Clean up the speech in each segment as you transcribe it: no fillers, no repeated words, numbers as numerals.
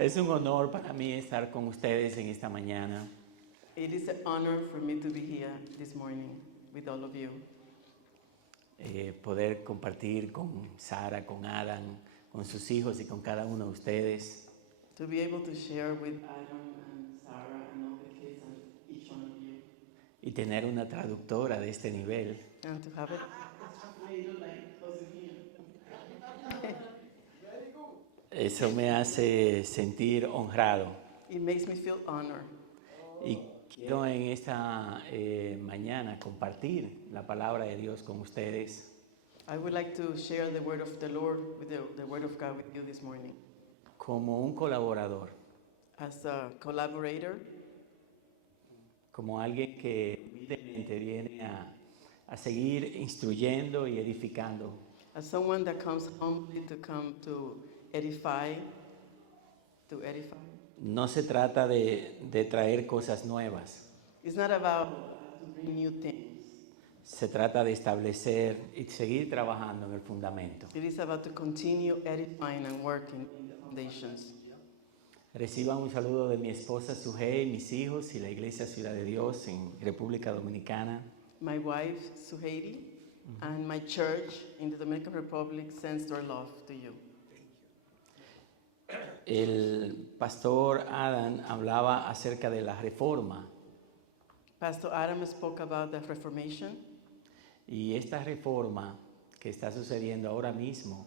Es un honor para mí estar con ustedes en esta mañana. It is an honor for me to be here this morning with all of you. Poder compartir con Sara, con Adam, con sus hijos y con cada uno de ustedes. To be able to share with Adam and Sarah and all the kids and each one of you. Y tener una traductora de este nivel. And to have it translated like Josephine. Eso me hace sentir honrado. It makes me feel honored. Y quiero en esta mañana compartir la palabra de Dios con ustedes. I would like to share the word of the Lord, with the word of God with you this morning. Como un colaborador, As a collaborator, como alguien que humildemente viene a seguir instruyendo y edificando. as someone that comes humbly to come to edify. No se trata de traer cosas nuevas. It's not about to bring new things. Se trata de establecer y seguir trabajando en el fundamento. It is about to continue edifying and working in the foundations. Reciban un saludo de mi esposa Sujei, mis hijos y la Iglesia Ciudad de Dios en República Dominicana. My wife, Suheidi, and my church in the Dominican Republic sends their love to you. El pastor Adam hablaba acerca de la reforma Pastor Adam spoke about the Reformation, y esta reforma que está sucediendo ahora mismo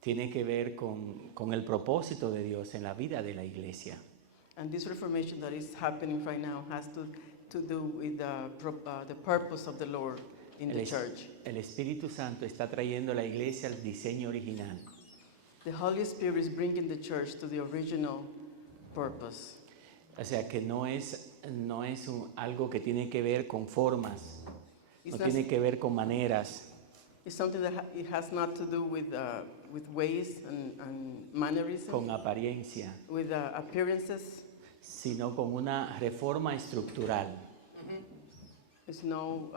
tiene que ver con el propósito de Dios en la vida de la iglesia. and this Reformation that is happening right now has to do with the purpose of the Lord in the church. El Espíritu Santo está trayendo a la iglesia al diseño original. The Holy Spirit is bringing the church to the original purpose. O sea que no es algo que tiene que ver con formas, no tiene que ver con maneras, It's something that it has not to do with ways and mannerisms, con apariencia, with appearances. sino con una reforma estructural. It's no.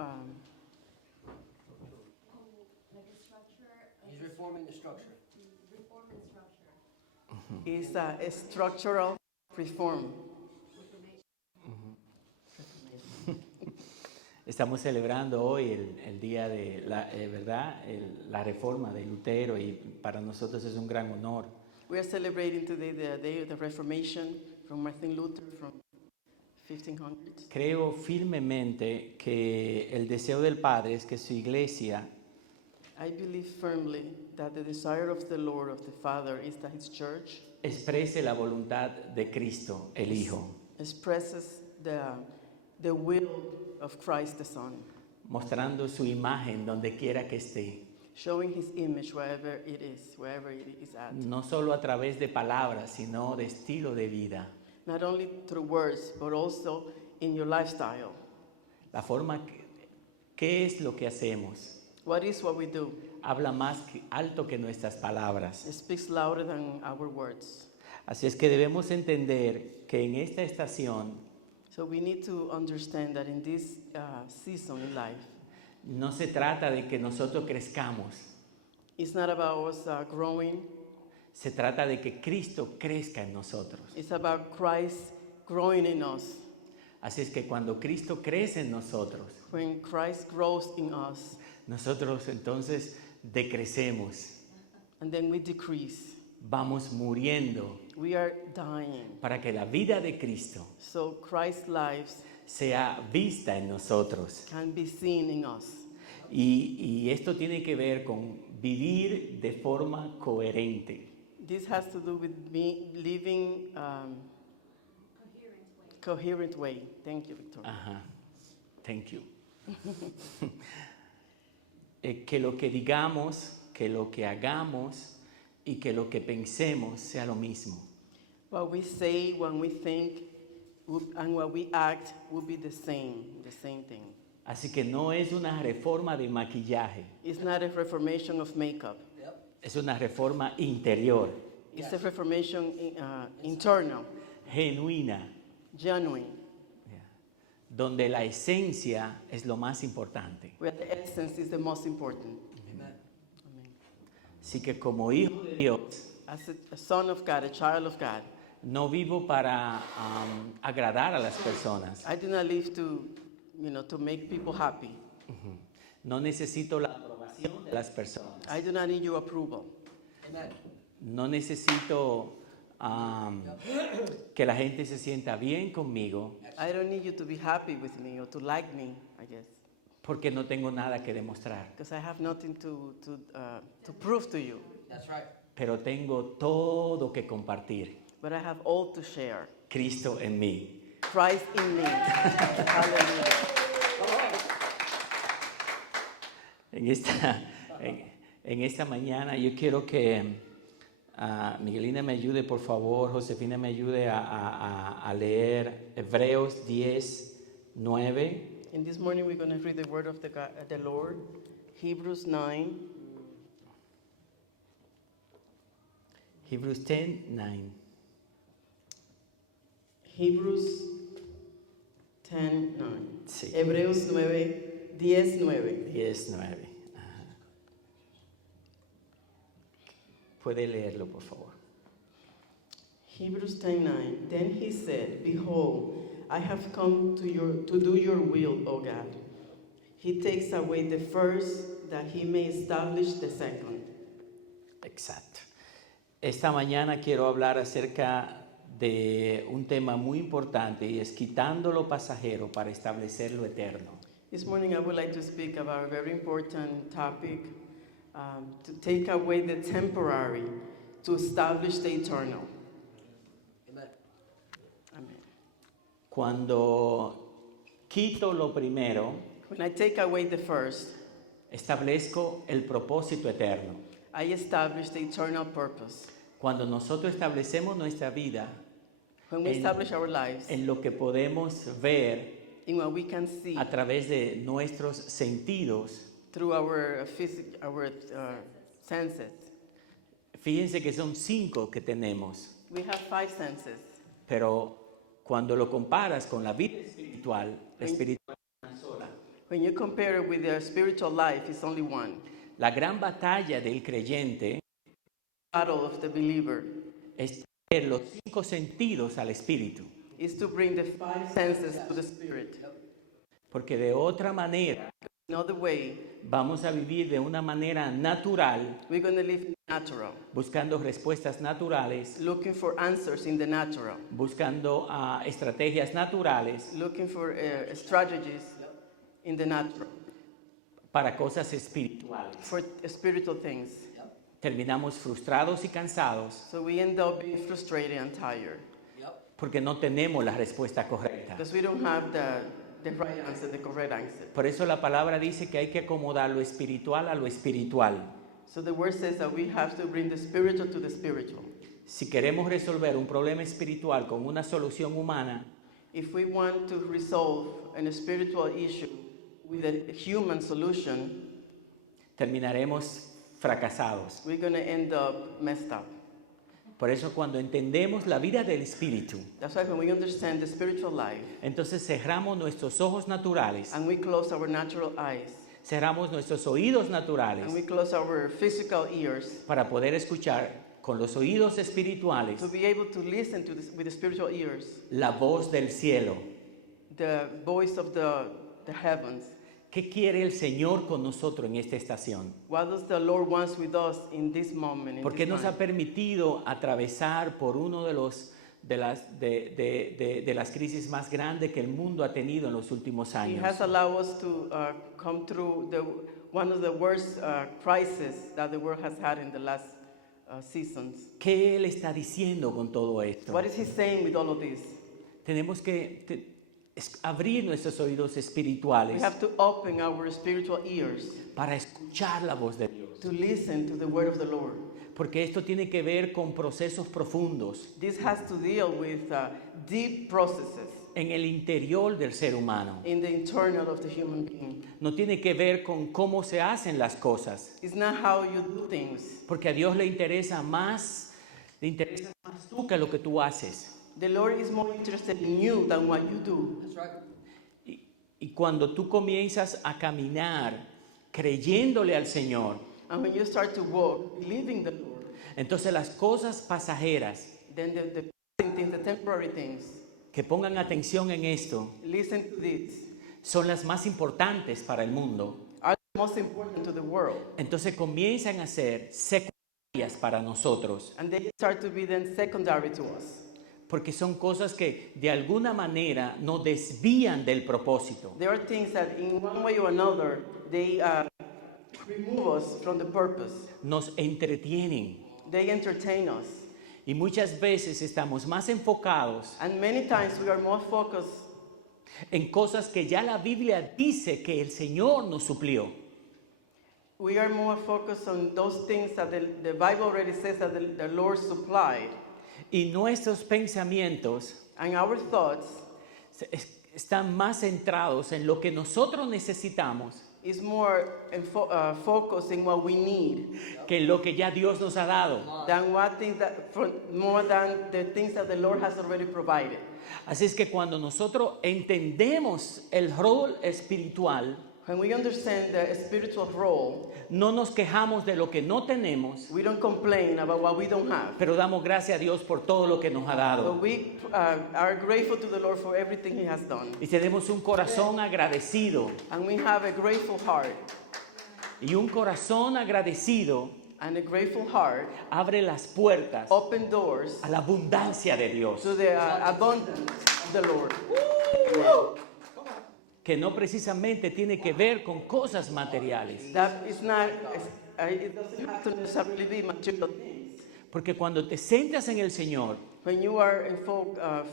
He's reforming the structure. It's a structural reform. Estamos celebrando hoy el día de la reforma de Lutero y para nosotros es un gran honor. We are celebrating today the day of the Reformation from Martin Luther from 1500s. Creo firmemente que el deseo del Padre es que su iglesia I believe firmly that the desire of the Lord, of the Father, is that His church exprese la voluntad de Cristo, el Hijo, expresses the will of Christ the Son, mostrando su imagen donde quiera que esté, showing His image wherever it is at. no solo a través de palabras, sino de estilo de vida. Not only through words, but also in your lifestyle. La forma ¿qué es lo que hacemos? What is what we do? Habla más alto que nuestras palabras. It speaks louder than our words. Así es que debemos entender que en esta estación So we need to understand that in this season in life, no se trata de que nosotros crezcamos, it's not about us growing. se trata de que Cristo crezca en nosotros. It's about Christ growing in us. Así es que cuando Cristo crece en nosotros, When Christ grows in us, nosotros entonces decrecemos, and then we decrease. vamos muriendo We are dying. para que la vida de Cristo So Christ's lives sea vista en nosotros. can be seen in us. Y esto tiene que ver con vivir de forma coherente. This has to do with me living coherent way. Thank you, Victor. Ajá. Thank you. Que lo que digamos, que lo que hagamos y que lo que pensemos sea lo mismo. What we say, what we think, and what we act will be the same thing. Así que no es una reforma de maquillaje, It's not a reformation of makeup. es una reforma interior, It's a reformation internal, genuina, genuine, donde la esencia es lo más importante. where the essence is the most important. Amen. Amen. Así que como hijo de Dios, As a son of God, a child of God, No vivo para agradar a las personas. I do not live to, to make people happy. No necesito la aprobación de las personas. I do not need your approval. No necesito que la gente se sienta bien conmigo I don't need you to be happy with me or to like me, I guess, porque no tengo nada que demostrar. because I have nothing to prove to you. That's right. Pero tengo todo que compartir. But I have all to share. Cristo en mí. Christ in me. Hallelujah. En esta mañana yo quiero que Miguelina me ayude, por favor, Josefina me ayude a leer Hebreos 10:9. And this morning we're going to read the word of the Lord, Hebrews 9. Hebrews 10:9. Hebrews 10:9. Sí. Hebreos 9, 10:9. 10:9. Ajá. Puede leerlo, por favor. Hebrews 10:9. Then he said, "Behold, I have come to do your will, O God." He takes away the first, that he may establish the second. Exacto. Esta mañana quiero hablar acerca de un tema muy importante y es quitando lo pasajero para establecer lo eterno. This morning I would like to speak about a very important topic, to take away the temporary, to establish the eternal. Amen. Amen. Cuando quito lo primero, When I take away the first, establezco el propósito eterno. I establish the eternal purpose. Cuando nosotros establecemos nuestra vida When we En- establish our lives en lo que podemos ver in what we can see a través de nuestros sentidos, through our senses. fíjense que son 5 que tenemos, We have 5 senses. pero cuando lo comparas con la vida espiritual, la espiritual es una sola. When you compare it with the spiritual life, it's only one. La gran batalla del creyente Battle of the believer es traer los 5 sentidos al espíritu, is to bring the 5 senses to the spirit. porque de otra manera In other way, vamos a vivir de una manera natural, we're going to live natural, buscando respuestas naturales, looking for answers in the natural, buscando estrategias naturales looking for strategies in the natural, para cosas espirituales. for spiritual things. Terminamos frustrados y cansados So we end up being frustrated and tired Yep. porque no tenemos la respuesta correcta. because we don't have the right answer, the correct answer. Por eso la palabra dice que hay que acomodar lo espiritual a lo espiritual. So the word says that we have to bring the spiritual to the spiritual. Si queremos resolver un problema espiritual con una solución humana, If we want to resolve a spiritual issue with a human solution, terminaremos fracasados. we're going to end up messed up. Por eso cuando entendemos la vida del espíritu, That's why when we understand the spiritual life entonces cerramos nuestros ojos naturales, and we close our natural eyes cerramos nuestros oídos and naturales we close our physical ears para poder escuchar con los oídos espirituales to be able to listen to this with the spiritual ears, la voz del cielo. the voice of the heavens. ¿Qué quiere el Señor con nosotros en esta estación? What does the Lord wants with us in this moment? In Porque this nos ha time? permitido atravesar por uno de las crisis más grandes que el mundo ha tenido en los últimos He años. has allowed us to come through one of the worst crises that the world has had in the last seasons. ¿Qué Él está diciendo con todo esto? What is He saying with all of this? Tenemos que abrir nuestros oídos We espirituales have to open our spiritual ears para escuchar la voz de Dios. to listen to the word of the Lord. Porque esto tiene que ver con procesos profundos This has to deal with deep processes en el interior del ser humano. in the internal of the human being. No tiene que ver con cómo se hacen las cosas. It's not how you do things. Porque a Dios le interesa más tú que lo que tú haces. The Lord is more interested in you than what you do. That's right. Y cuando tú comienzas a caminar creyéndole al Señor, And when you start to walk, believing the Lord, entonces las cosas pasajeras then the things, the temporary things. que pongan atención en esto, Listen to this. son las más importantes para el mundo. Are the most important to the world. Entonces comienzan a ser secundarias para nosotros, And they start to be then secondary to us. porque son cosas que de alguna manera nos desvían del propósito. There are things that in one way or another, they remove us from the purpose. Nos entretienen They entertain us. y muchas veces estamos más enfocados And many times we are more focused en cosas que ya la Biblia dice que el Señor nos suplió. We are more focused on those things that the Bible already says that the Lord supplied. Y nuestros pensamientos And our thoughts están más centrados en lo que nosotros necesitamos is more focused in what we need que en lo que ya Dios nos ha dado. more than the things that the Lord has already provided. Así es que cuando nosotros entendemos el rol espiritual, When we understand the spiritual role, no nos quejamos de lo que no tenemos, we don't complain about what we don't have. pero damos gracias a Dios por todo lo que nos ha dado. But we are grateful to the Lord for everything He has done. Y tenemos un corazón agradecido. And we have a grateful heart. Y un corazón agradecido And a grateful heart abre las puertas open doors a la abundancia de Dios, to the abundance of the Lord. que no precisamente tiene que ver con cosas materiales. That is not, it doesn't have to necessarily be material things. Porque cuando te centras en el Señor, When you are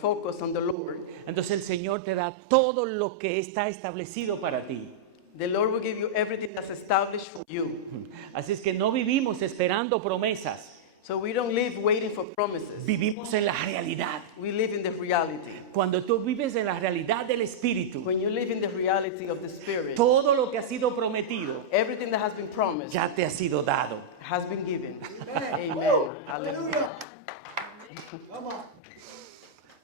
focused on the Lord, entonces el Señor te da todo lo que está establecido para ti. the Lord will give you everything that's established for you. Así es que no vivimos esperando promesas, So we don't live waiting for promises. vivimos en la realidad. We live in the reality. Cuando tú vives en la realidad del Espíritu, When you live in the reality of the Spirit, todo lo que ha sido prometido everything that has been promised ya te ha sido dado. has been given. Amen. Hallelujah.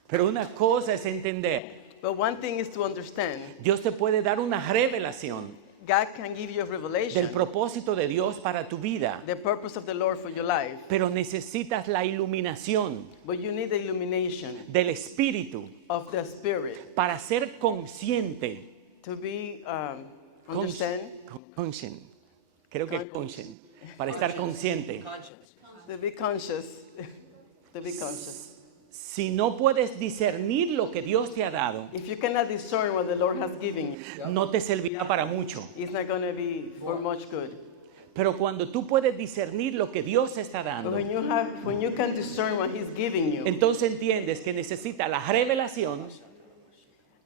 Pero una cosa es entender, But one thing is to understand, Dios te puede dar una revelación God can give you a del revelation, propósito de Dios para tu vida, the purpose of the Lord for your life. pero necesitas la iluminación But you need the illumination del Espíritu of the Spirit para ser consciente. to be, understand, Conscient. Creo que conscient. Para estar consciente. to be conscious, to be conscious. Si no puedes discernir lo que Dios te ha dado, If you cannot discern what the Lord has given you, no te servirá para mucho. it's not going to be for much good. Pero cuando tú puedes discernir lo que Dios te está But dando, when you can discern what He's giving you, entonces entiendes que necesitas la revelación,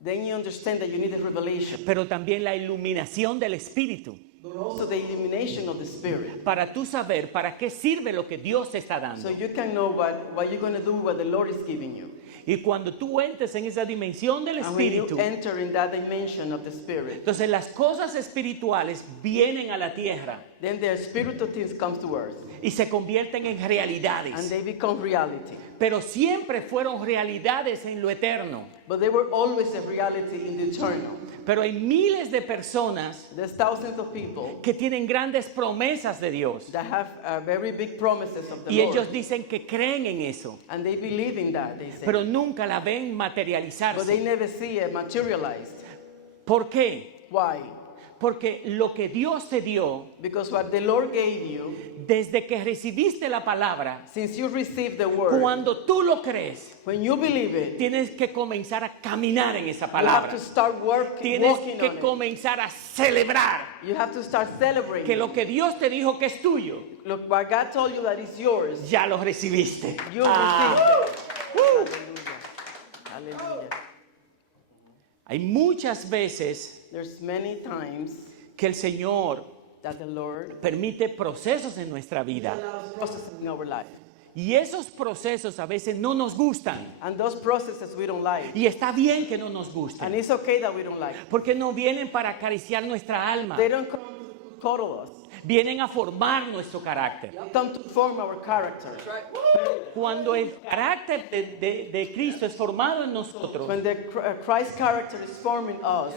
then you understand that you need a revelation, pero también la iluminación del Espíritu, but also the illumination of the Spirit. para tú saber para qué sirve lo que Dios te está dando. So you can know what you're going to do, what the Lord is giving you. Y cuando tú entres en esa dimensión del And when you Espíritu, enter in that dimension of the Spirit, entonces las cosas espirituales vienen a la tierra then the spiritual things come to earth, y se convierten en and realidades. they become reality. Pero siempre fueron realidades en lo eterno. But they were always a reality in the eternal. Pero hay miles de personas There's thousands of people que tienen grandes promesas de Dios. that have very big promises of the Y Lord, ellos dicen que creen en eso, and they believe in that, they say. pero nunca la ven But they materializarse. never see it materialized. ¿Por qué? Why? Porque lo que Dios te dio, Because what the Lord gave you, desde que recibiste la palabra, since you received the word, cuando tú lo crees, when you believe it, tienes que comenzar a caminar en esa you have palabra. to start walking Tienes que on it. comenzar a celebrar You have to start celebrating. que lo que Dios te dijo que es tuyo, Look, what God told you that is yours, ya lo recibiste. you Ah. received it. Hallelujah. Hallelujah. Hay muchas veces There's many times que el Señor that the Lord permite procesos en nuestra vida. allows processes in our life. Y esos procesos a veces no nos gustan. And those processes we don't like. Y está bien que no nos And gusten. it's okay that we don't like. Porque no vienen para acariciar nuestra alma. They don't come to cuddle us. Vienen a formar nuestro carácter. They come to form our character. Cuando el carácter de Cristo es formado en nosotros, When the Christ character is forming us,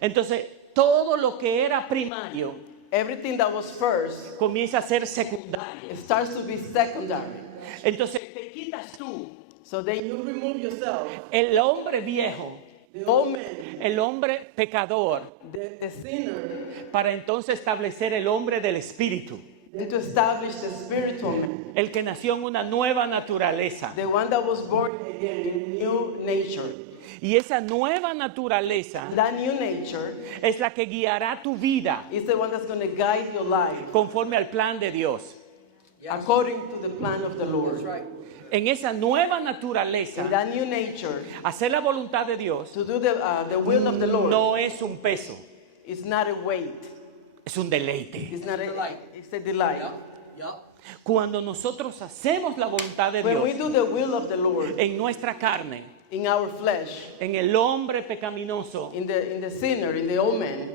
entonces todo lo que era primario everything that was first, comienza a ser secundario. it starts to be secondary. Entonces te quitas tú So then you remove yourself, el hombre viejo, the old man, el hombre pecador, the sinner, para entonces establecer el hombre del espíritu, then to establish the spiritual man, el que nació en una nueva naturaleza. the one that was born again in new nature. Y esa nueva naturaleza That new nature es la que guiará tu vida is the one that's going to guide your life conforme al plan de Dios. according to the plan of the Lord. That's right. En esa nueva In naturaleza, that new nature, hacer la voluntad de Dios to do the will of the Lord no es un peso, is not a weight. es un deleite. It's not a Delight. it's a delight. Yup. Cuando nosotros hacemos la voluntad de When we Dios do the will of the Lord en nuestra carne, in our flesh, en el hombre pecaminoso, in the sinner, in the old man,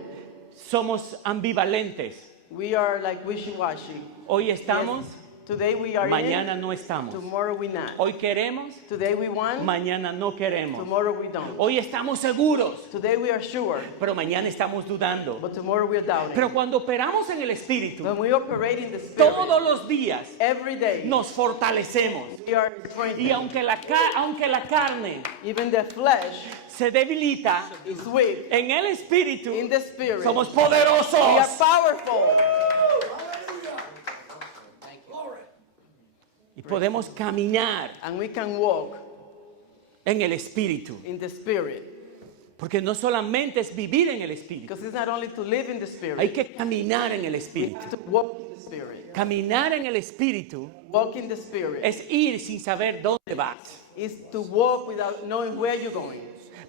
somos ambivalentes. we are like wishy-washy. Hoy estamos, Yes, today we are mañana in, no estamos. tomorrow we not. Hoy queremos, Today we want, mañana no queremos. tomorrow we don't. Hoy estamos seguros, Today we are sure, pero mañana estamos dudando. but tomorrow we are doubting. Pero cuando operamos en el Espíritu, When we operate in the Spirit, todos los días every day, nos fortalecemos. we are Y strengthened. aunque la carne Even the flesh se debilita, is weak. en el Espíritu In the Spirit, somos we are poderosos. powerful. Y podemos caminar And we can walk en el Espíritu. in the Spirit. Porque no solamente es vivir en el Espíritu, Because it's not only to live in the Spirit, hay que caminar en el we Espíritu. have to walk in the Spirit. Caminar en el Espíritu Walk in the Spirit es ir sin saber dónde vas, is to walk without knowing where you're going.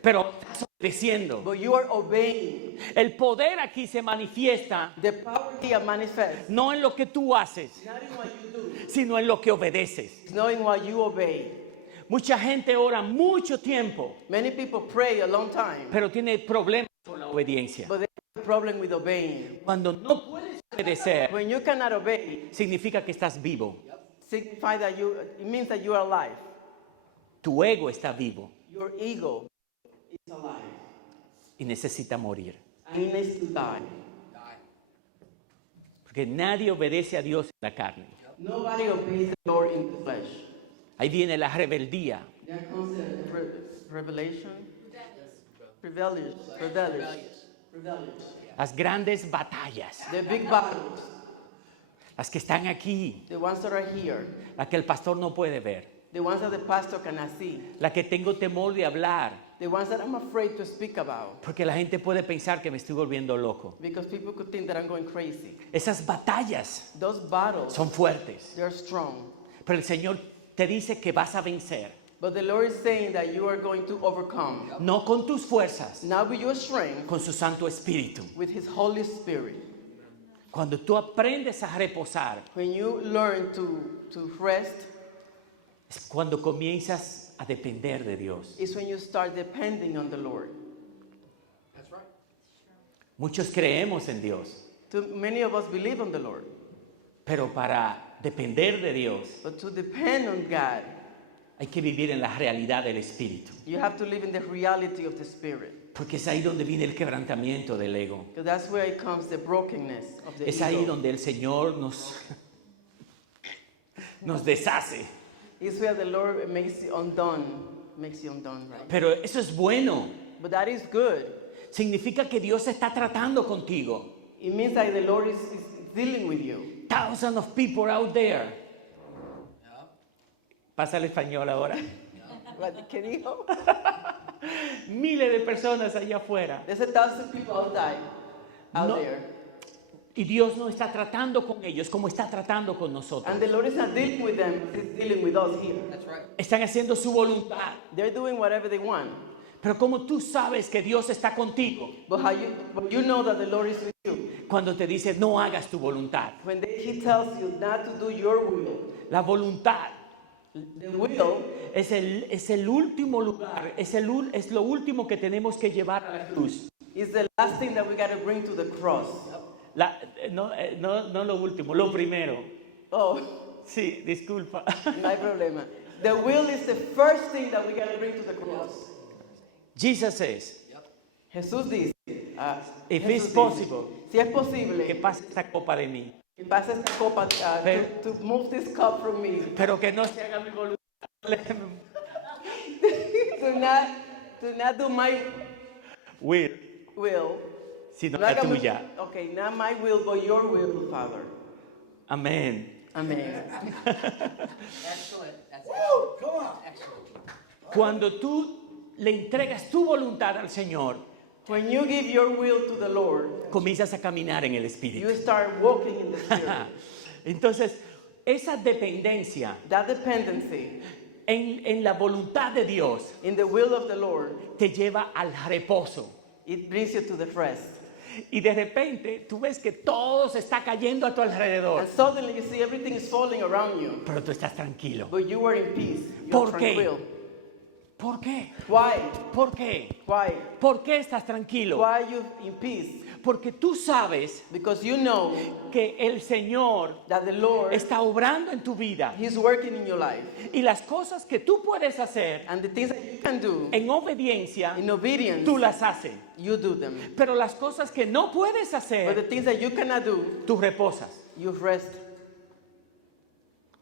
pero estás obedeciendo. But you are obeying. El poder aquí se manifiesta The power here manifests no en lo que tú haces, not in what you do, sino en lo que obedeces. it's knowing what you obey. Mucha gente ora mucho tiempo, Many people pray a long time, pero tiene problemas con la obediencia. but they have a problem with obeying. Cuando no puedes obedecer, When you cannot obey, significa que estás vivo. signify that it means that you are alive. Tu ego está vivo Your ego is alive. y necesita morir. And it needs to die. Porque nadie obedece a Dios en la carne. Nobody obeys the Lord in the flesh. Ahí viene la rebeldía. There comes a revelation. Rebellious. Las grandes batallas, The big battles, las que están aquí, the ones that are here, las que el pastor no puede ver, the ones that the pastor cannot see, las que tengo temor de hablar, the ones that I'm afraid to speak about, porque la gente puede pensar que me estoy volviendo loco. because people could think that I'm going crazy. Esas batallas Those battles, son fuertes, they're strong. pero el Señor te dice que vas a vencer, But the Lord is saying that you are going to overcome, no con tus fuerzas, not with your strength, con su Santo Espíritu. with His Holy Spirit. Cuando tú aprendes a reposar, When you learn to rest, es cuando comienzas a depender de Dios. is when you start depending on the Lord. That's right. Muchos creemos en Dios, Many of us believe on the Lord, pero para depender de Dios but to depend on God, hay que vivir en la realidad del Espíritu. you have to live in the reality of the Spirit. Porque es ahí donde viene el quebrantamiento del ego. Because that's where it comes the brokenness of the Es ahí ego. donde el Señor nos deshace. It's where the Lord makes you undone, right? Pero eso es bueno. But that is good. Significa que Dios está tratando contigo. It means that the Lord is dealing with you. Thousands of people out there. Yup. Pasa el español ahora. ¿Qué dijo? Miles de personas allá afuera. There's 1,000 people out No. there. Y Dios no está tratando con ellos como está tratando con nosotros. And the Lord is not dealing with them, He's dealing with us here. That's right. Están haciendo su voluntad. They're doing whatever they want. Pero como tú sabes que Dios está contigo, But you know that the Lord is with you. cuando te dice no hagas tu voluntad. When He tells you not to do your will, La voluntad the will es el último lugar, es lo último que tenemos que llevar a la cruz. is the last thing that we got to bring to the cross. No lo último, lo primero. Oh, Sí, disculpa. no hay problema. The will is the first thing that we got to bring to the cross. Jesus says, Jesús dice, if Jesús it's dice, possible, si es posible, que pase esta copa de mí, que pase esta copa, Pero- to move this cup from me. pero que no se haga mi voluntad. to not do my will, will. sino No la haga mi- tuya. Okay, not my will, but your will, Father. Amén. Amen. Excellent. That's excellent. Come on. Excellent. Cuando tú le entregas tu voluntad al Señor, When you give your will to the Lord, comienzas a caminar en el Espíritu. you start walking in the Spirit. Entonces, esa dependencia That dependency en la voluntad de Dios in the will of the Lord, te lleva al reposo. it brings you to the rest. Y de repente tú ves que todo se está cayendo a tu alrededor, And suddenly you see everything is falling around you, pero tú estás tranquilo. but you are in peace. You ¿Por are qué? tranquil. ¿Por qué? Why? ¿Por qué? Why? ¿Por qué estás tranquilo? Why are you in peace? Porque tú sabes Because you know que el Señor that the Lord, está obrando en tu vida He's working in your life. y las cosas que tú puedes hacer And the things that you can do en obediencia, in obedience, tú las haces. you do them. Pero las cosas que no puedes But the hacer, things that you cannot do, tú reposas. you rest.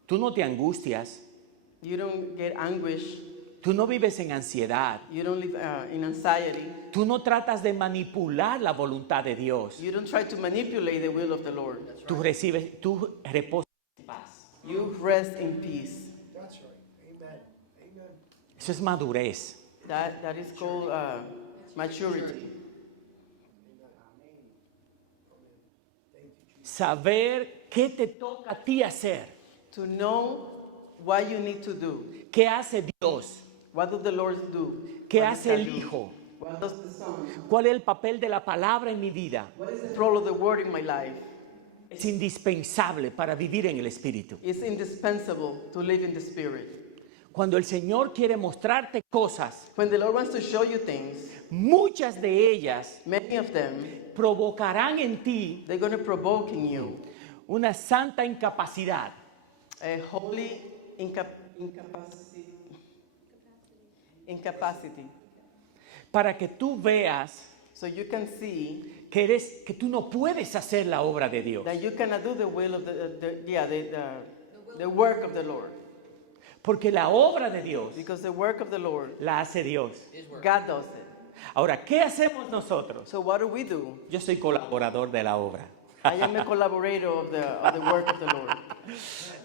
Tú no te angustias, You don't get anguish. tú no vives en ansiedad, You don't live in anxiety. tú no tratas de manipular la voluntad de Dios. You don't try to manipulate the will of the Lord. Tú reposas en paz. You rest in peace. That's right. Amen. Amen. Eso es madurez. That is called maturity. Saber qué te toca a ti hacer, To know what you need to do. qué hace Dios, What does the Lord do? qué What hace does el God do? Hijo, What does the Son? cuál es el papel de la palabra en mi vida. What is the role of the Word in my life? Es indispensable para vivir en el Espíritu. It's indispensable to live in the Spirit. Cuando el Señor quiere mostrarte cosas, When the Lord wants to show you things, muchas de ellas many of them, provocarán en ti they're going to provoke in you una santa incapacidad a holy incapacity. para que tú veas So you can see que tú no puedes hacer la obra de Dios. that you cannot do the will of the work of the Lord. Porque la obra de Dios Because the work of the Lord, la hace Dios. God does it. Ahora, ¿qué hacemos nosotros? So what do? Yo soy colaborador de la obra. I am a collaborator of the work of the Lord.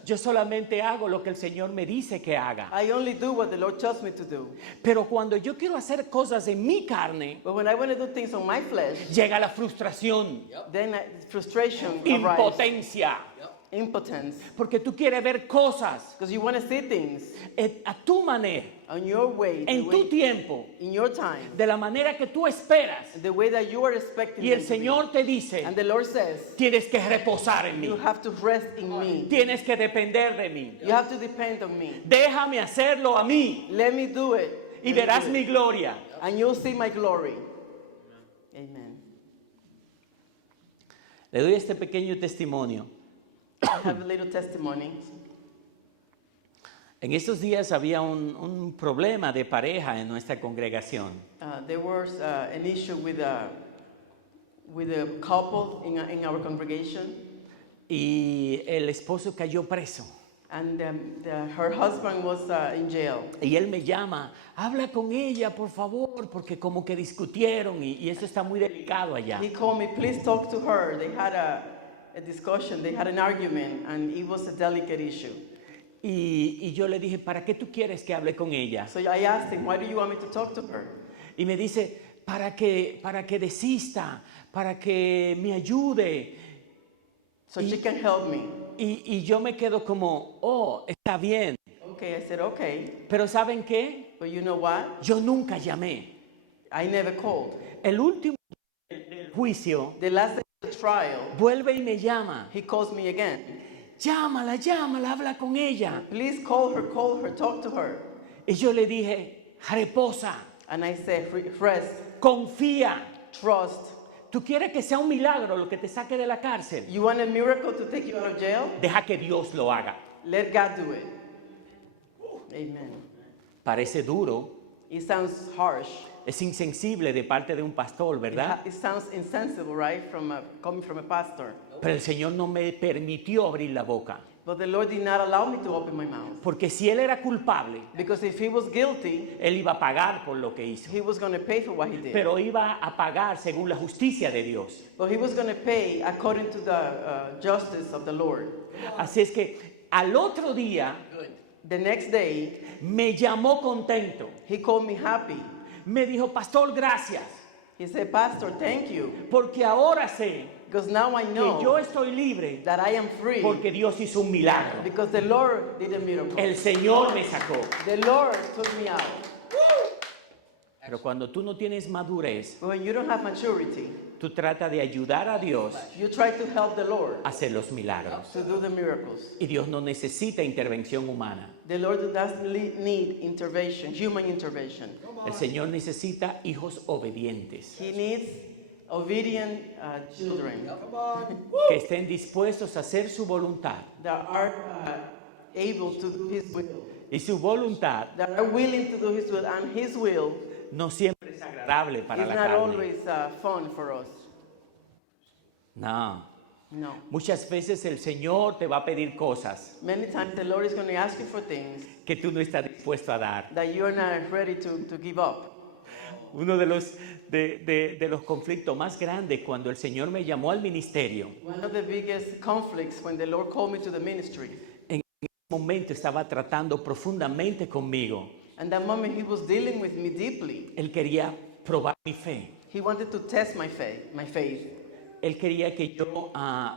Yo solamente hago lo que el Señor me dice que haga. I only do what the Lord tells me to do. Pero cuando yo quiero hacer cosas en mi carne, But when I want to do things on my flesh, llega la frustración, then frustration arises, impotencia, impotence, porque tú quieres ver cosas because you want to see things a tu manera, on your way, the en tu way- tiempo, in your time, de la manera que tú esperas. the way that you are expecting Y el them to be. Señor te dice, And the Lord says, tienes que reposar en you mí, have to rest in me. tienes que depender de mí. You have to depend on me. Déjame hacerlo a mí Let me do it. y Let me verás do mi it. gloria. And you'll see my glory. Amen. Le doy este pequeño testimonio. I have a little testimony. En estos días había un problema de pareja en nuestra congregación. There was an issue with a couple in our congregation, Y el esposo cayó preso. and her husband was in jail. Y él me llama, habla con ella, por favor, porque como que discutieron y eso está muy delicado allá. He called me, please talk to her. They had a discussion, they had an argument, and it was a delicate issue. Y yo le dije, ¿para qué tú quieres que hable con ella? So I asked him, why do you want me to talk to her? Y me dice, para que desista, para que me ayude. So she can help me. Y yo me quedo como, oh, está bien. Okay, I said, okay. Pero ¿saben qué? But you know what? Yo nunca llamé. I never called. El último del juicio, The last day of the trial, vuelve y me llama. he calls me again. Llámala, habla con ella. Please call her, talk to her. Y yo le dije, reposa, And I said, rest, confía. trust. ¿Tú quieres que sea un milagro lo que te saque de la cárcel? You want a miracle to take you out of jail? Deja que Dios lo haga. Let God do it. Amen. Parece duro, It sounds harsh. es insensible de parte de un pastor, ¿verdad? It sounds insensible, right? Coming from a pastor. Pero el Señor no me permitió abrir la boca. But the Lord did not allow me to open my mouth. Porque si él era culpable, Because if he was guilty, él iba a pagar por lo que hizo. he was going to pay for what he did. Pero iba a pagar según la justicia de Dios. But he was going to pay according to the justice of the Lord. Así es que al otro día Good. The next day, me llamó contento. he called me happy. Me dijo, pastor, gracias. He said, Pastor, thank you. Porque ahora sé Because now I que know yo estoy libre that I am free. porque Dios hizo un milagro. Because the Lord did a miracle. El Señor me sacó. The Lord took me out. Pero cuando tú no tienes madurez, But when you don't have maturity, tú tratas de ayudar a Dios you try to help the Lord a hacer los milagros. to do the miracles. Y Dios no necesita intervención humana. The Lord doesn't need intervention, human intervention. El Señor necesita hijos obedientes, He needs obedient children que estén dispuestos a hacer su voluntad. that are able to do His will, Y su voluntad that are willing to do His will, and His will no siempre es agradable para is la not carne. always fun for us. No. No. Muchas veces el Señor te va a pedir cosas Many times the Lord is going to ask you for things que tú no estás dispuesto a dar. that you're not ready to give up. Uno de los conflictos más grandes cuando el Señor me llamó al ministerio, One of the biggest conflicts when the Lord called me to the ministry, en ese momento estaba tratando profundamente conmigo. and that moment He was dealing with me deeply. Él quería probar mi fe. He wanted to test my faith. Él quería que yo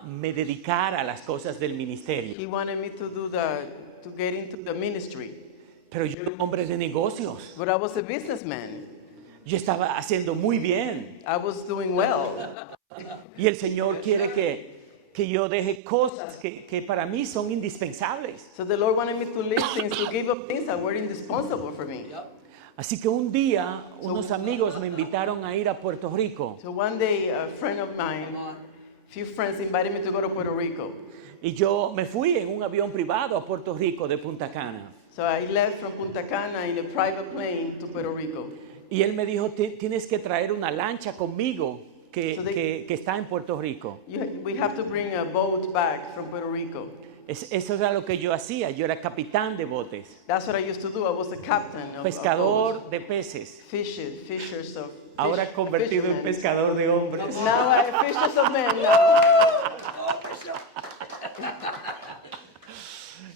me dedicara a las cosas del ministerio. He wanted me to get into the ministry. Pero yo era un hombre de negocios. But I was a businessman. Yo estaba haciendo muy bien. I was doing well. Y el Señor quiere que yo deje cosas que para mí son indispensables. So the Lord wanted me to leave things, to give up things that were indispensable for me. Así que un día unos amigos me invitaron a ir a Puerto Rico. So one day, a friend of mine, a few friends invited me to go to Puerto Rico. Y yo me fui en un avión privado a Puerto Rico de Punta Cana. So I left from Punta Cana in a private plane to Puerto Rico. Y él me dijo, tienes que traer una lancha conmigo So que está en Puerto Rico. We have to bring a boat back from Puerto Rico. Eso era lo que yo hacía. Yo era capitán de botes, That's what I used to do. I was the captain of pescador de peces. fishers of Ahora fish- convertido en fishermen. pescador de hombres. Now I fishers of men now.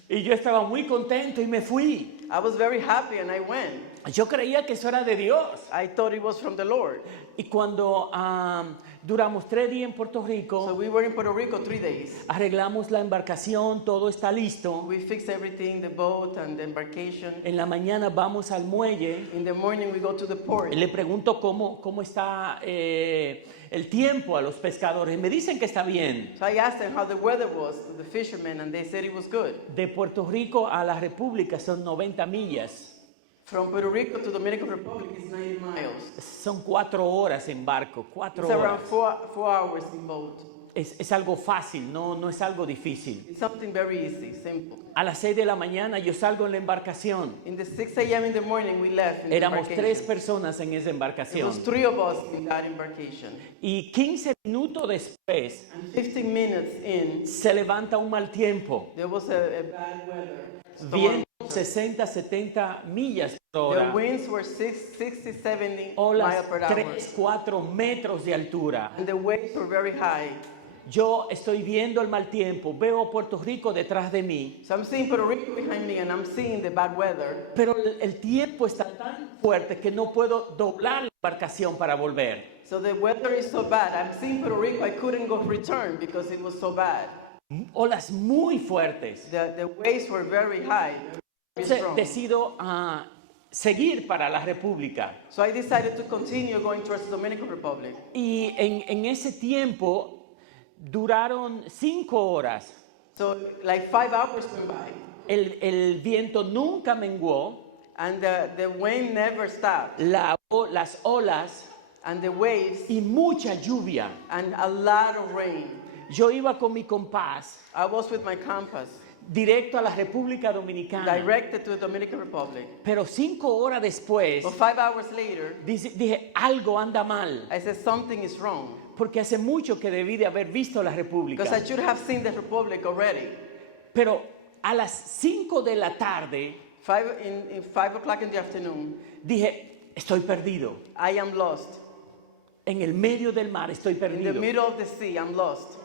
Y yo estaba muy contento y me fui. I was very happy and I went. Yo creía que eso era de Dios. I thought it was from the Lord. Y cuando duramos 3 días en Puerto So Rico, we were in Puerto Rico 3 days. arreglamos la embarcación, todo está listo. We fixed everything, the boat and the embarkation. En la mañana vamos al muelle. In the morning we go to the port. Le pregunto cómo está el tiempo a los pescadores. Me dicen que está bien. So I asked them how the weather was to the fishermen and they said it was good. De Puerto Rico a la República son 90 millas. From Puerto Rico to Dominican Republic is 90 miles. Son 4 horas en barco, 4 It's around horas. 4 hours in boat. Es algo fácil, no es algo difícil. It's something very easy, simple. A las 6 de la mañana yo salgo en la embarcación. In the 6 a.m. in the morning we left in the Éramos 3 embarcation. personas en esa It was embarcación. 3 of us in that embarkation. Y 15 minutos después And 15 minutes in, se levanta un mal tiempo. there was a bad weather. Storm. Viento 60, 70 millas por The hora. winds were 60, 70 Olas miles per hour. 3, 4 metros de altura. And the waves were very high. Yo estoy viendo el mal tiempo, veo Puerto Rico detrás de mí, So I'm seeing Puerto Rico behind me and I'm seeing the bad weather. pero el tiempo está tan fuerte que no puedo doblar la embarcación para volver. So the weather is so bad. I'm seeing Puerto Rico. I couldn't go return because it was so bad. Olas muy fuertes. The waves were very high, very Entonces strong. decido seguir para la República. So I decided to continue going towards the Dominican Republic. Y en ese tiempo duraron 5 horas. So like 5 hours went by. El viento nunca menguó. And the wind never stopped. Las olas And the waves y mucha lluvia. and a lot of rain. Yo iba con mi compás I was with my compass, directo a la República Dominicana. directed to the Dominican Republic. Pero 5 horas después But 5 hours later, dije, algo anda mal. I said something is wrong. Porque hace mucho que debí de haber visto la República. Because I should have seen the Republic already. Pero a las 5 de la tarde 5 o'clock in the afternoon, dije, estoy perdido. I am lost. En el medio del mar estoy In the perdido. middle of the sea, I'm lost.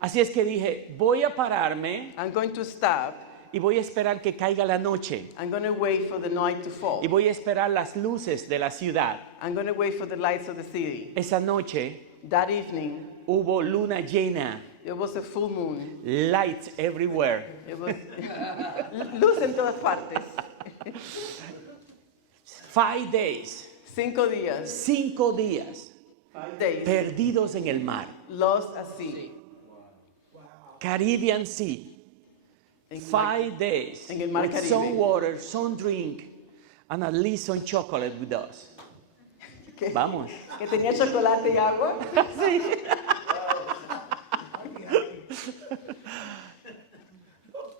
Así es que dije, voy a pararme I'm going to stop. y voy a esperar que caiga la noche. I'm going to wait for the night to fall. Y voy a esperar las luces de la ciudad. I'm going to wait for the lights of the city. Esa noche That evening, hubo luna llena, it was a full moon. lights everywhere. It was luz en todas partes. 5 days, 5 días, 5 días 5 days, perdidos en el mar. lost at sea. Caribbean Sea. En 5 days en el mar with Caribe. some water, some drink, and at least some chocolate with us. Que, Vamos. que tenía chocolate y agua.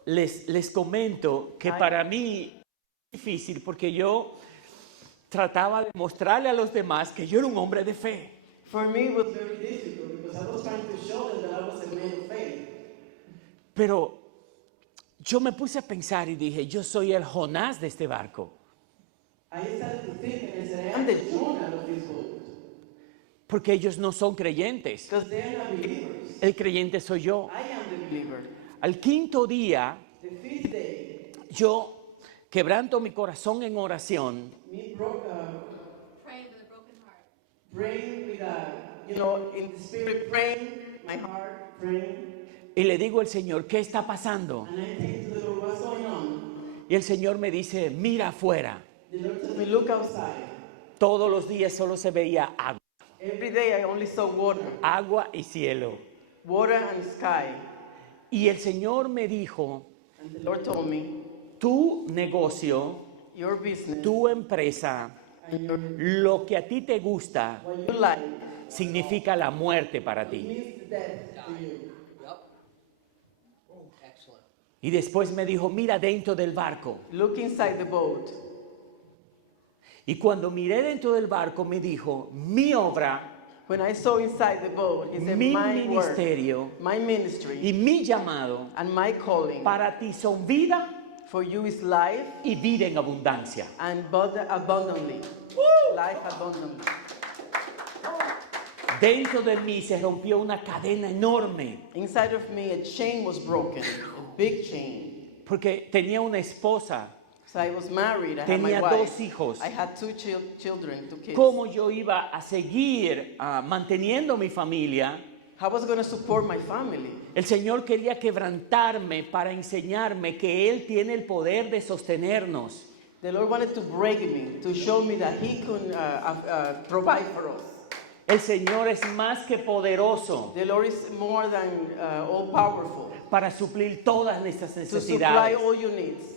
Les comento que para mí es difícil porque yo trataba de mostrarle a los demás que yo era un hombre de fe. For me, it was very difficult because I was trying to show them that I was a man of faith. Pero yo me puse a pensar y dije, yo soy el Jonás de este barco. I started to think and I said, I am the Jonah of this boat. Porque ellos no son creyentes. Because they are not believers. El creyente soy yo. I am the believer. Al quinto día, The fifth day, yo quebranto mi corazón en oración me Praying with a broken heart. praying with in the spirit, praying, my heart, praying. y le digo al Señor, ¿qué está pasando? And I think to the Lord, what's going on? Y el Señor me dice, mira afuera. The Lord told me, look outside. Todos los días solo se veía agua, Every day I only saw water, agua y cielo. water and sky. Y el Señor me dijo, And the Lord told me, tu negocio, your business tu empresa, and your, lo que a ti te gusta, what you like significa la muerte para ti. means death to you. Yep. Excellent. Y después me dijo, mira dentro del barco. Look inside the boat. Y cuando miré dentro del barco me dijo, mi obra, When I saw inside the boat, he said, mi my work, ministerio my ministry, y mi llamado and my calling para ti son vida for you is life y vida en abundancia. and abundantly. Life abundantly. Dentro de mí se rompió una cadena enorme Inside of me, a chain was broken, a big chain. porque tenía una esposa. So I was married, I had my Tenía wife. 2 hijos. I had 2 children, 2 kids. ¿Cómo yo iba a seguir manteniendo mi familia? How was I going to support my family? El Señor quería quebrantarme para enseñarme que Él tiene el poder de sostenernos. The Lord wanted to break me, to show me that He could provide for us. El Señor es más que poderoso The Lord is more than all powerful para suplir todas nuestras to supply necesidades. all your needs.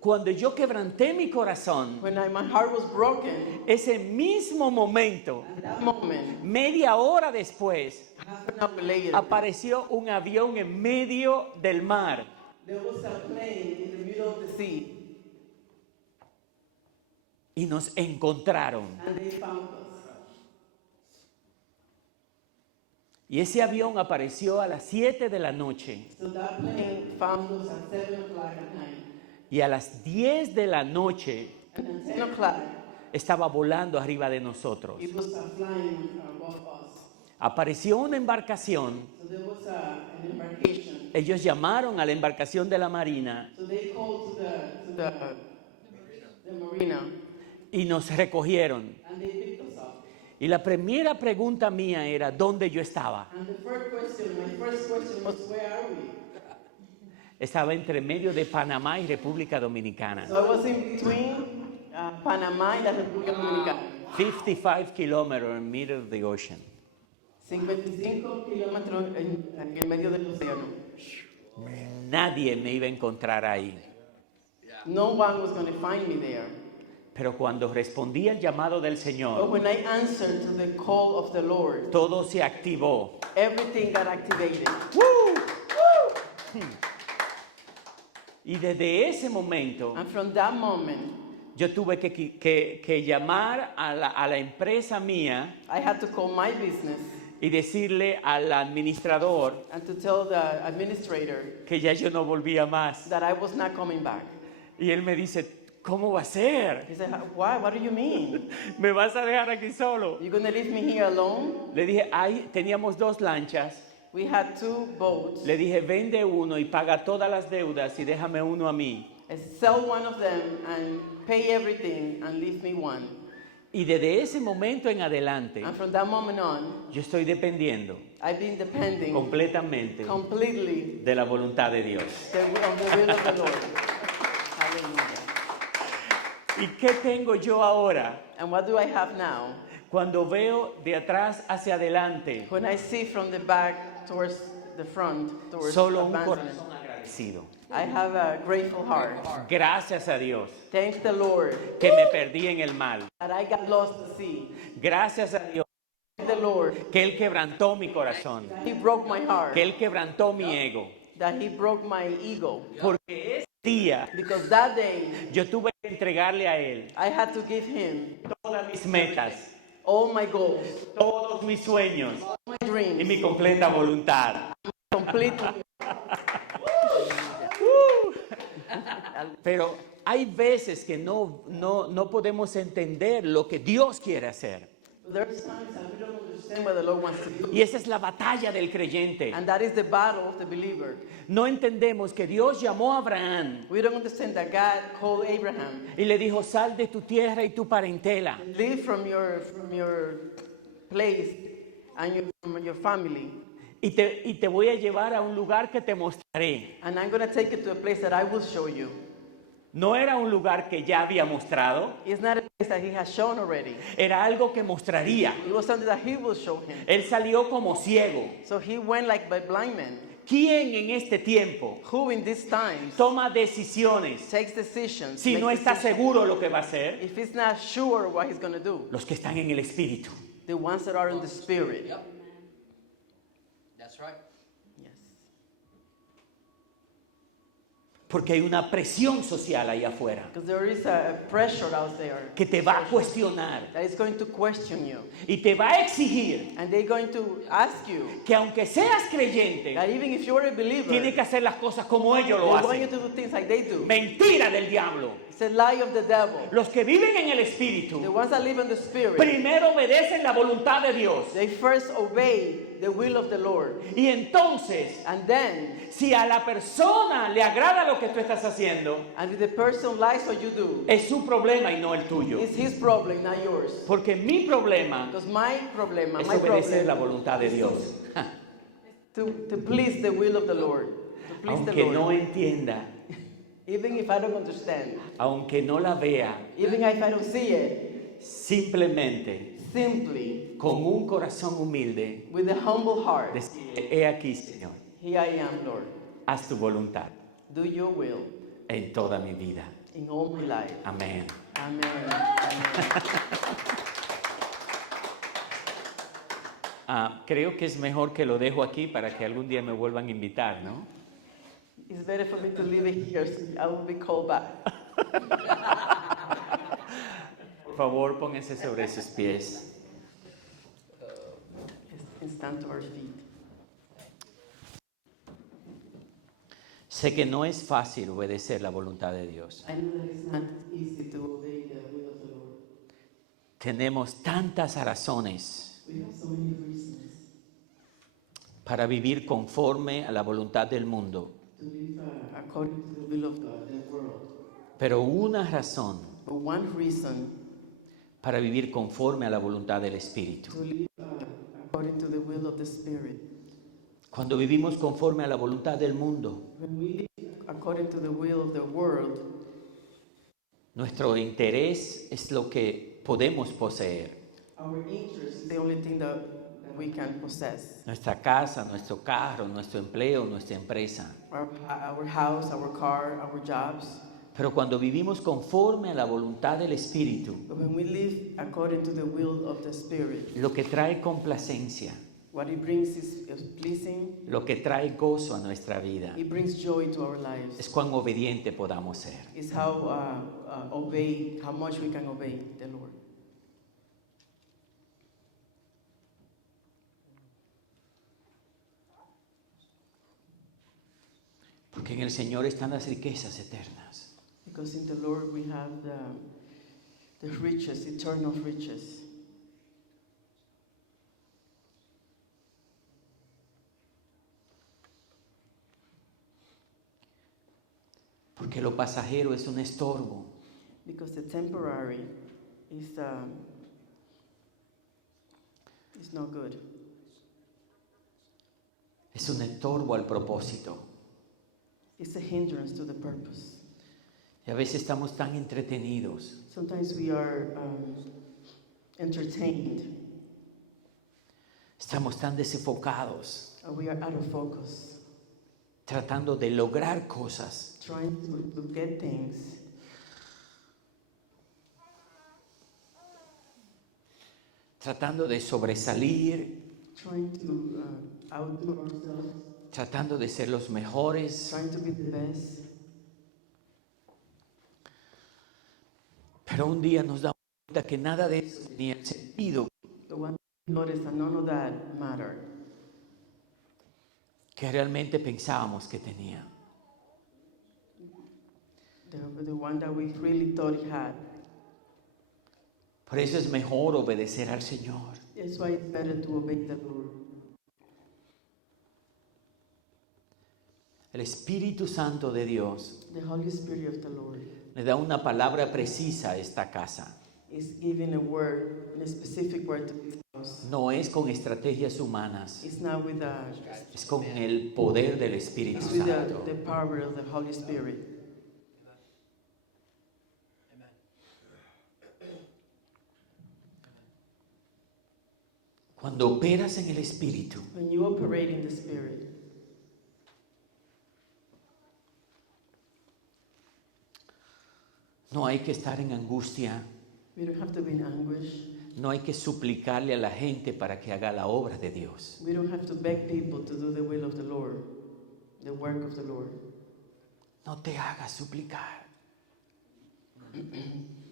Cuando yo quebranté mi corazón, When my heart was broken, ese mismo momento, at that moment, media hora después, half an hour later, apareció un avión en medio del mar. there was a plane in the middle of the sea, Y nos encontraron. and they found us. Y ese avión apareció a las 7 de la noche. So that plane found us at 7 o'clock at night. Y a las 10 de la noche And at 10 o'clock, estaba volando arriba de nosotros. it was flying above us. Apareció una embarcación. So there was an embarkation. Ellos llamaron a la embarcación de la Marina So they called to the marina, y nos recogieron. and they picked us up. Y la primera pregunta mía era, ¿dónde yo estaba? And my first question was, where are we? Estaba entre medio de Panamá y República Dominicana. So I was in between Panamá y la República Dominicana. 55 kilometers in the middle of the ocean. 55 kilómetros en el medio del océano. Nadie me iba a encontrar ahí. No one was going to find me there. Pero cuando respondí al llamado del But Señor, when I answered to the call of the Lord, todo se activó. everything got activated. Y desde ese momento, And from that moment, yo tuve que llamar a la empresa mía I had to call my business y decirle al administrador and to tell the administrator que ya yo no volvía más. that I was not coming back. Y él me dice, ¿cómo va a ser? He said, why? What do you mean? ¿Me vas a dejar aquí solo? You're going to leave me here alone? Le dije, teníamos 2 lanchas. We had 2 boats. Le dije, vende uno y paga todas las deudas y déjame uno a mí. Sell one of them and pay everything and leave me one. Y desde ese momento en adelante, And from that moment on, yo estoy dependiendo I've been depending completamente completely de la voluntad de Dios. on the will of the Lord. Hallelujah. ¿Y qué tengo yo ahora? And what do I have now? Cuando veo de atrás hacia adelante, When I see from the back towards the front, towards solo un advancement, corazón agradecido. I have a grateful heart. Gracias a Dios Thank the Lord que me perdí en el mal. that I got lost at sea. Gracias a Dios Thank the Lord que Él quebrantó mi corazón, that He broke my heart, que Él quebrantó mi ego. that He broke my ego. Porque ese día Because that day, yo tuve que entregarle a Él I had to give Him todas mis metas, all my goals, todos mis sueños my y dreams, mi completa voluntad. completely. Pero hay veces que no podemos entender lo que Dios quiere hacer. There's times that we don't understand what the Lord wants to do. Y esa es la batalla del creyente. And that is the battle of the believer. No entendemos que Dios llamó a Abraham We don't understand that God called Abraham, y le dijo, sal de tu tierra y tu parentela. leave from your place and from your family, Y te voy a llevar a un lugar que te mostraré. and I'm going to take you to a place that I will show you. No era un lugar que ya había mostrado, It's not a place that He has shown already. era algo que mostraría. It was something that He will show him. Él salió como ciego. So he went like by blind man, ¿Quién en este tiempo who in these times toma decisiones takes decisions, si no makes está decisions, seguro lo que va a hacer? if he's not sure what he's going to do? Los que están en el Espíritu. The ones that are in the Spirit. Yep. That's right. Yes. Porque hay una presión social ahí afuera Because there is a pressure out there que te va a cuestionar that is going to question you. y te va a exigir And they're going to ask you que aunque seas creyente, that even if you're a believer, tienes que hacer las cosas como ellos they lo want you hacen. to do things like they do. Mentira del diablo. It's a lie of the devil. Los que viven en el The Espíritu ones that live in the Spirit, primero obedecen la voluntad de Dios. they first obey the will of the Lord. Y entonces, And then, si a la persona le agrada lo que tú estás haciendo, and if the person likes what you do, es su problema y no el tuyo. it's his problem, not yours. Porque mi problema Because my problem, es my obedecer la problem voluntad de is Dios. to please the will of the Lord. To please the Aunque Lord. no entienda, Even if I don't understand, aunque no la vea, even if I don't see it, simplemente simply con un corazón humilde, with a humble heart, decirle, he aquí, Señor, here I am, Lord. haz tu voluntad Do your will en toda mi vida. in all my life. Amén. Amen. Amen. Creo que es mejor que lo dejo aquí para que algún día me vuelvan a invitar, ¿no? It's better for me to leave it here so I will be called back. Por favor, pónganse sobre sus pies. And stand to our feet. Sé que no es fácil obedecer la voluntad de Dios. I know that it's not easy to obey the will of the Lord. Tenemos tantas razones We have so many reasons para vivir conforme a la voluntad del mundo, to live according to the will of the world. pero una razón But one reason para vivir conforme a la voluntad del Espíritu. to live according to the will of the Spirit. Cuando vivimos conforme a la voluntad del mundo, When we live according to the will of the world, nuestro interés es lo que podemos poseer. our interest is the only thing that we can possess. Nuestra casa, nuestro carro, nuestro empleo, nuestra empresa. Our house, our car, our jobs. Pero cuando vivimos conforme a la voluntad del Espíritu, But when we live according to the will of the Spirit, lo que trae complacencia, what it brings is pleasing. lo que trae gozo a nuestra vida, It brings joy to our lives. es cuán obediente podamos ser. It's how much we can obey the Lord. en el Señor están las riquezas eternas. Because in the Lord we have the riches, eternal riches. Porque lo pasajero es un estorbo. Because the temporary is not good. Es un estorbo al propósito. It's a hindrance to the purpose. Y a veces estamos tan entretenidos, Sometimes we are entertained, estamos tan desenfocados, or we are out of focus, tratando de lograr cosas, trying to get things, tratando de sobresalir, trying to outdo ourselves, tratando de ser los mejores. trying to be the best. Pero un día nos damos cuenta que nada de eso tenía sentido The one thing we notice that none of that mattered, que realmente pensábamos que tenía. the one that we really thought it had. Por eso es mejor obedecer al Señor. That's why it's better to obey the Lord. El Espíritu Santo de Dios The Holy Spirit of the Lord le da una palabra precisa a esta casa. is giving a word, a specific word to this house. No es con estrategias humanas, It's not with es con el poder del Espíritu it's with Santo. the power of the Holy Spirit. Amen. Cuando operas en el Espíritu, When you operate in the Spirit, no hay que estar en angustia, we don't have to be in anguish. no hay que suplicarle a la gente para que haga la obra de Dios. We don't have to beg people to do the will of the Lord, the work of the Lord. No te hagas suplicar.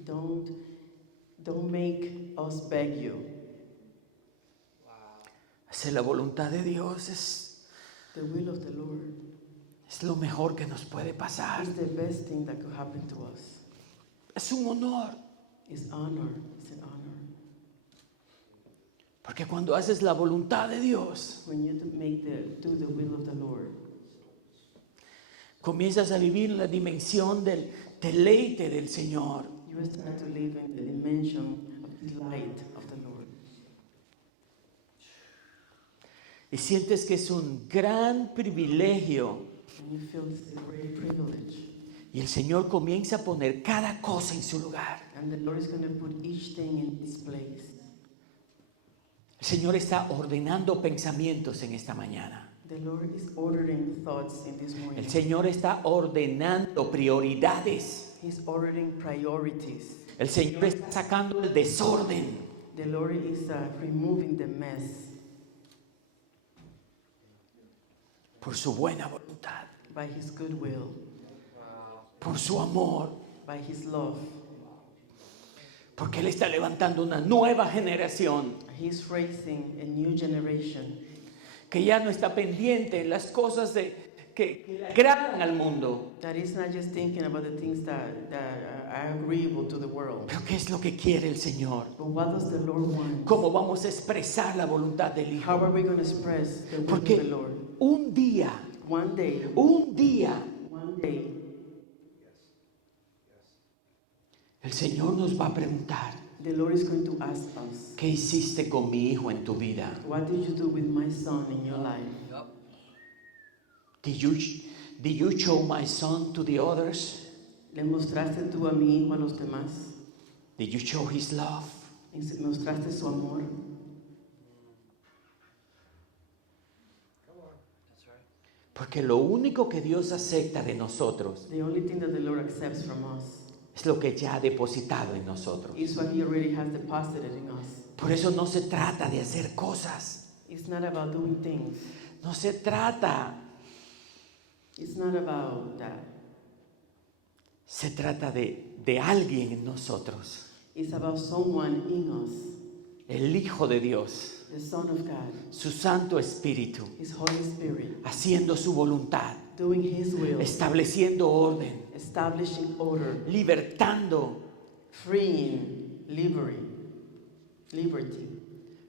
Don't make us beg you. Hacer la voluntad de Dios The will of the Lord es lo mejor que nos puede pasar. is the best thing that could happen to us. Es un honor. It's honor. It's an honor. Porque cuando haces la voluntad de Dios, When you do the will of the Lord, comienzas a vivir la dimensión del deleite del Señor. you start to live in the dimension of the light of the Lord. Y sientes que es un gran privilegio. And you feel this is a great privilege. Y el Señor comienza a poner cada cosa en su lugar. And the Lord is going to put each thing in its place. El Señor está ordenando pensamientos en esta mañana. The Lord is ordering thoughts in this morning. El Señor está ordenando prioridades. He's ordering priorities. El Señor está sacando el desorden. The Lord is removing the mess Por su buena voluntad. by His goodwill, Por su amor. by His love. Porque Él está levantando una nueva generación He's raising a new generation que ya no está pendiente en las cosas que le agradan al mundo. that is not just thinking about the things that are agreeable to the world. Pero ¿qué es lo que quiere el Señor? But what does the Lord want? ¿Cómo vamos a expresar la voluntad del How Hijo? are we going to express the will of Porque the Lord? un día, One day, el Señor nos va a preguntar, the Lord is going to ask us, ¿qué hiciste con mi hijo en tu vida? what did you do with my son in your life? Yup. Did you show my son to the others? ¿Le mostraste tú a mi hijo a los demás? Did you show his love? ¿Mostraste su amor? That's right. Porque lo único que Dios acepta de nosotros The only thing that the Lord accepts from us es lo que ya ha depositado en nosotros. is what He already has deposited in us. Por eso no se trata de hacer cosas. It's not about doing things. No se trata. It's not about that. Se trata de alguien en nosotros. It's about someone in us, El Hijo de Dios. the Son of God, Su Santo Espíritu. His Holy Spirit, Haciendo su voluntad. doing His will, estableciendo orden, establishing order, libertando freeing liberty.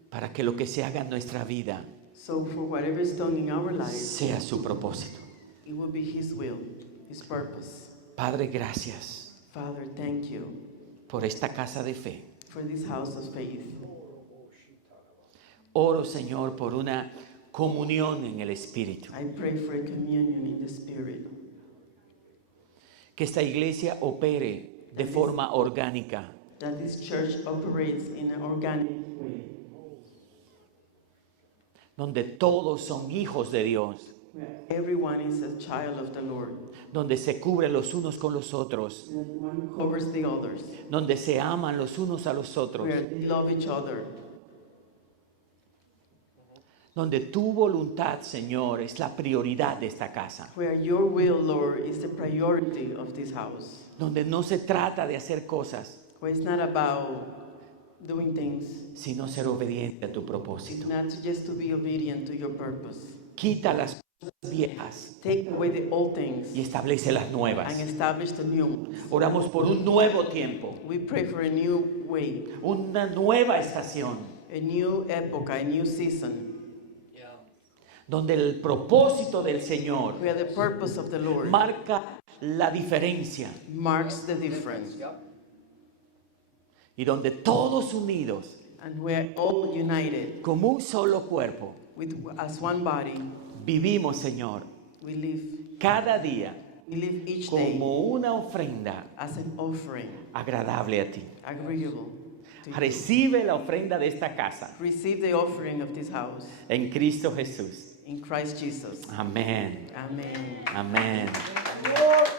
para que lo que se haga en nuestra vida So for whatever is done in our lives, sea su propósito. it will be His will, His purpose. Padre, gracias Father, thank you por esta casa de fe. for this house of faith. Oro, Señor, por una comunión en el Espíritu. I pray for a communion in the Spirit. Que esta iglesia opere de forma orgánica, That this church operates in an organic way, donde todos son hijos de Dios, where everyone is a child of the Lord, donde se cubren los unos con los otros, that one covers the others, donde se aman los unos a los otros, where they love each other, donde tu voluntad, Señor, es la prioridad de esta casa, where your will, Lord, is the priority of this house, donde no se trata de hacer cosas, where it's not about doing things, sino ser obediente a tu propósito. it's not just to be obedient to your purpose. Quita las cosas viejas Take away the old things y establece las nuevas. and establish the new ones. Oramos por un nuevo tiempo, We pray for a new way, una nueva estación, a new epoch, a new season, Yeah. donde el propósito del Señor where the purpose of the Lord marca la diferencia marks the difference, Yep. y donde todos unidos and we're all united como un solo cuerpo as one body. vivimos, Señor, We live cada día each day como una ofrenda as an offering, agradable a ti. agreeable to you. Recibe la ofrenda de esta casa Receive the offering of this house en Cristo Jesús. in Christ Jesus. Amén. Amen. Amén. Lord,